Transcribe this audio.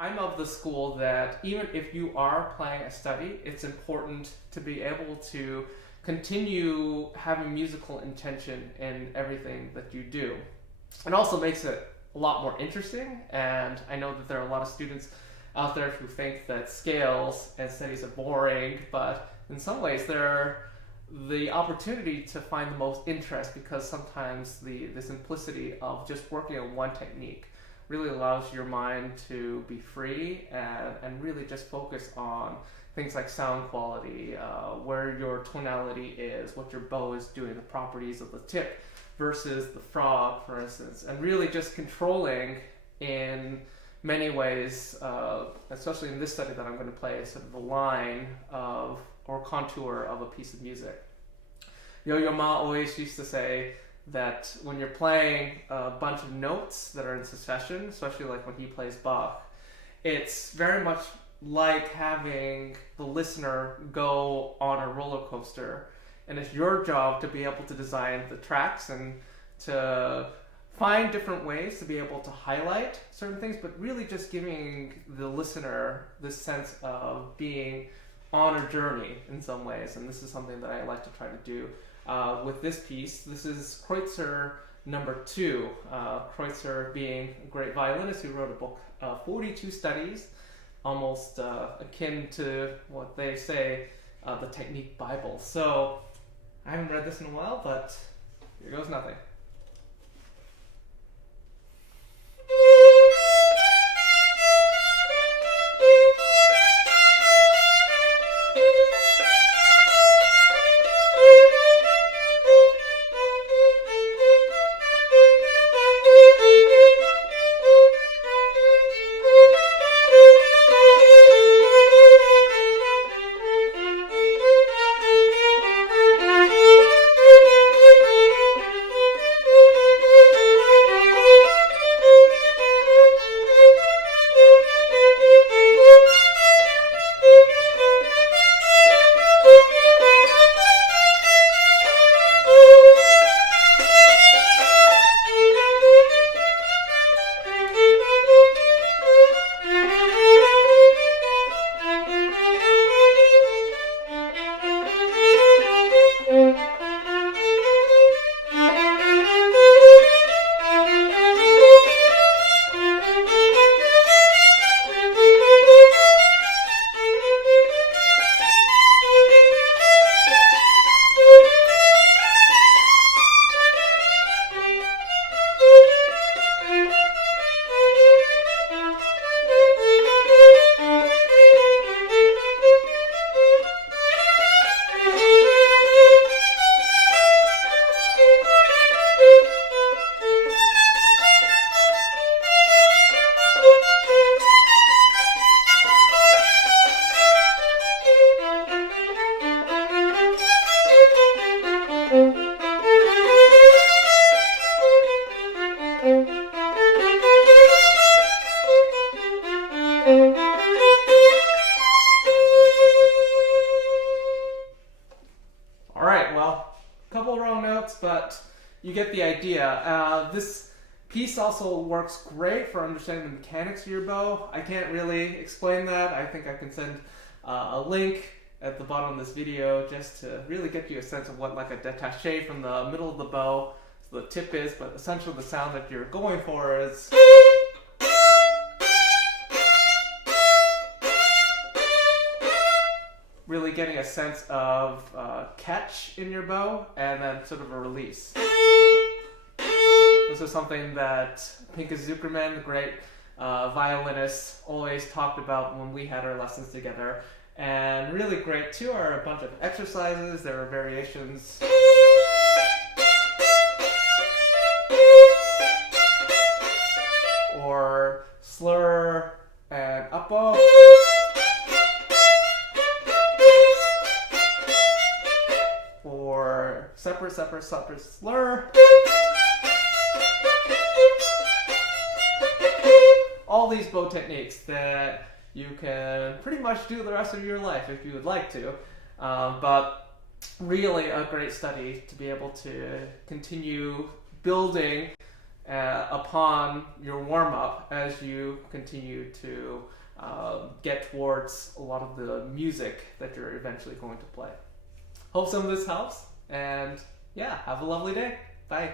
I'm of the school that even if you are playing a study, it's important to be able to continue having musical intention in everything that you do. It also makes it a lot more interesting, and I know that there are a lot of students out there who think that scales and studies are boring, but in some ways they're the opportunity to find the most interest, because sometimes the simplicity of just working on one technique really allows your mind to be free and really just focus on things like sound quality, where your tonality is, what your bow is doing, the properties of the tip versus the frog, for instance, and really just controlling in many ways, especially in this study that I'm going to play, sort of the line of or contour of a piece of music. Yo-Yo Ma always used to say that when you're playing a bunch of notes that are in succession, especially like when he plays Bach, it's very much like having the listener go on a roller coaster, and it's your job to be able to design the tracks and to find different ways to be able to highlight certain things, but really just giving the listener this sense of being on a journey in some ways. And this is something that I like to try to do with this piece. This is Kreutzer No. 2. Kreutzer being a great violinist who wrote a book, 42 Studies, almost akin to what they say, the Technique Bible. So I haven't read this in a while, but here goes nothing. But you get the idea. This piece also works great for understanding the mechanics of your bow. I can't really explain that. I think I can send a link at the bottom of this video just to really get you a sense of what like a détaché from the middle of the bow to the tip is, but essentially the sound that you're going for is really getting a sense of catch in your bow and then sort of a release. This is something that Pinchas Zuckerman, the great violinist, always talked about when we had our lessons together. And really great too are a bunch of exercises. There are variations. Or slur and up bow. Or separate, separate, separate, slur. All these bow techniques that you can pretty much do the rest of your life if you would like to, but really a great study to be able to continue building upon your warm-up as you continue to get towards a lot of the music that you're eventually going to play. Hope some of this helps, and yeah, have a lovely day. Bye.